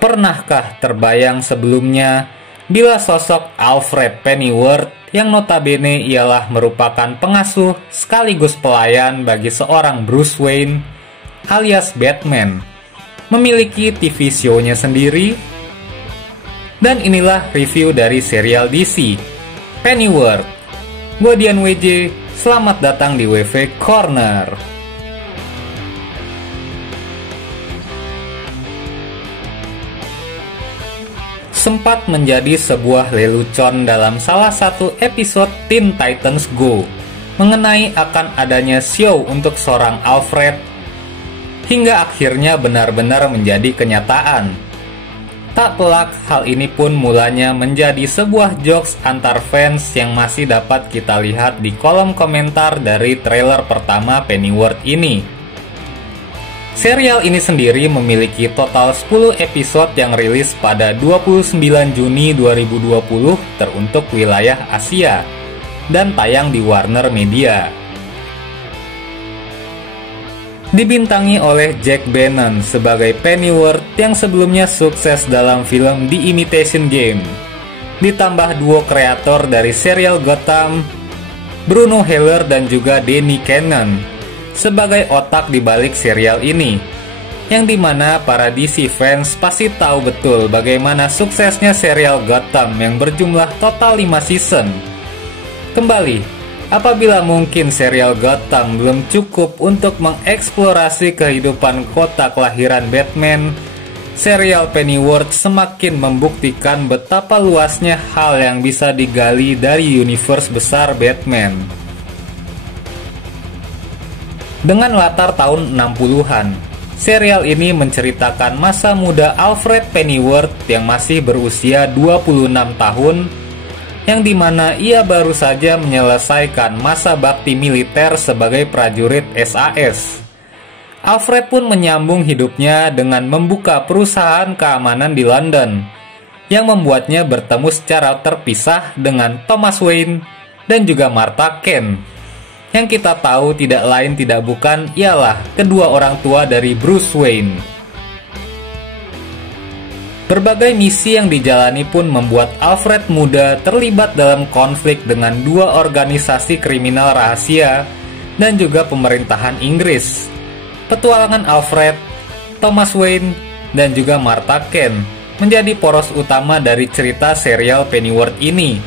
Pernahkah terbayang sebelumnya bila sosok Alfred Pennyworth yang notabene ialah merupakan pengasuh sekaligus pelayan bagi seorang Bruce Wayne alias Batman memiliki TV show-nya sendiri? Dan inilah review dari serial DC Pennyworth. Gue Dian WJ, selamat datang di WV Corner. Sempat menjadi sebuah lelucon dalam salah satu episode Teen Titans Go mengenai akan adanya show untuk seorang Alfred, hingga akhirnya benar-benar menjadi kenyataan. Tak pelak hal ini pun mulanya menjadi sebuah jokes antar fans yang masih dapat kita lihat di kolom komentar dari trailer pertama Pennyworth ini. Serial ini sendiri memiliki total 10 episode yang rilis pada 29 Juni 2020 teruntuk wilayah Asia dan tayang di Warner Media. Dibintangi oleh Jack Bannon sebagai Pennyworth yang sebelumnya sukses dalam film The Imitation Game. Ditambah duo kreator dari serial Gotham, Bruno Heller dan juga Danny Cannon sebagai otak di balik serial ini, yang dimana para DC fans pasti tahu betul bagaimana suksesnya serial Gotham yang berjumlah total 5 season. Kembali, apabila mungkin serial Gotham belum cukup untuk mengeksplorasi kehidupan kota kelahiran Batman, serial Pennyworth semakin membuktikan betapa luasnya hal yang bisa digali dari universe besar Batman. Dengan latar tahun 60-an, serial ini menceritakan masa muda Alfred Pennyworth yang masih berusia 26 tahun, yang dimana ia baru saja menyelesaikan masa bakti militer sebagai prajurit SAS. Alfred pun menyambung hidupnya dengan membuka perusahaan keamanan di London, yang membuatnya bertemu secara terpisah dengan Thomas Wayne dan juga Martha Kent, yang kita tahu tidak lain tidak bukan ialah kedua orang tua dari Bruce Wayne. Berbagai misi yang dijalani pun membuat Alfred muda terlibat dalam konflik dengan dua organisasi kriminal rahasia dan juga pemerintahan Inggris. Petualangan Alfred, Thomas Wayne, dan juga Martha Kent menjadi poros utama dari cerita serial Pennyworth ini,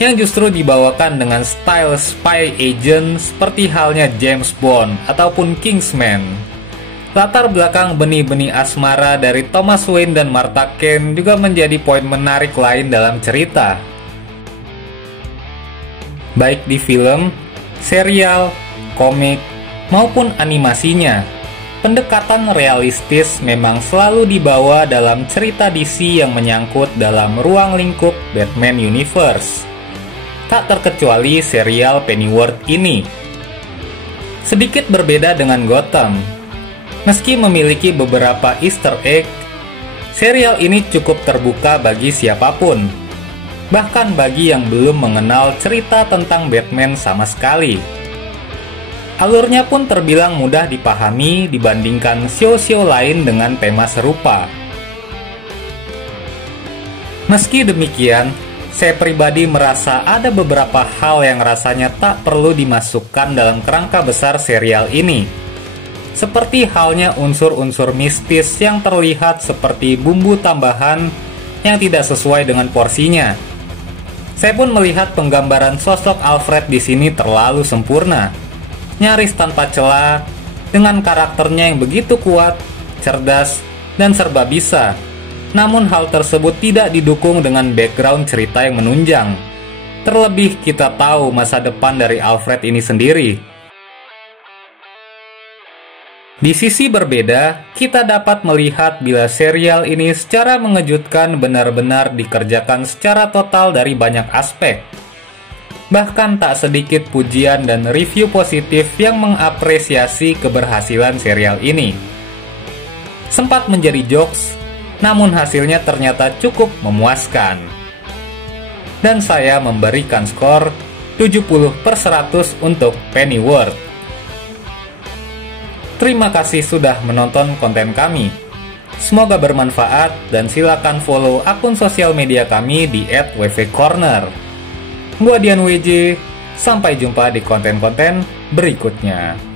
yang justru dibawakan dengan style spy agent seperti halnya James Bond ataupun Kingsman. Latar belakang benih-benih asmara dari Thomas Wayne dan Martha Kent juga menjadi poin menarik lain dalam cerita. Baik di film, serial, komik, maupun animasinya, pendekatan realistis memang selalu dibawa dalam cerita DC yang menyangkut dalam ruang lingkup Batman Universe. Tak terkecuali serial Pennyworth ini. Sedikit berbeda dengan Gotham. Meski memiliki beberapa Easter egg, serial ini cukup terbuka bagi siapapun, bahkan bagi yang belum mengenal cerita tentang Batman sama sekali. Alurnya pun terbilang mudah dipahami dibandingkan show-show lain dengan tema serupa. Meski demikian, saya pribadi merasa ada beberapa hal yang rasanya tak perlu dimasukkan dalam kerangka besar serial ini. Seperti halnya unsur-unsur mistis yang terlihat seperti bumbu tambahan yang tidak sesuai dengan porsinya. Saya pun melihat penggambaran sosok Alfred di sini terlalu sempurna, nyaris tanpa celah, dengan karakternya yang begitu kuat, cerdas, dan serba bisa. Namun hal tersebut tidak didukung dengan background cerita yang menunjang. Terlebih kita tahu masa depan dari Alfred ini sendiri. Di sisi berbeda, kita dapat melihat bila serial ini secara mengejutkan benar-benar dikerjakan secara total dari banyak aspek. Bahkan tak sedikit pujian dan review positif yang mengapresiasi keberhasilan serial ini. Sempat menjadi jokes, namun hasilnya ternyata cukup memuaskan. Dan saya memberikan skor 70/100 untuk Pennyworth. Terima kasih sudah menonton konten kami. Semoga bermanfaat dan silakan follow akun sosial media kami di @wvcorner. Gua Dian WJ, sampai jumpa di konten-konten berikutnya.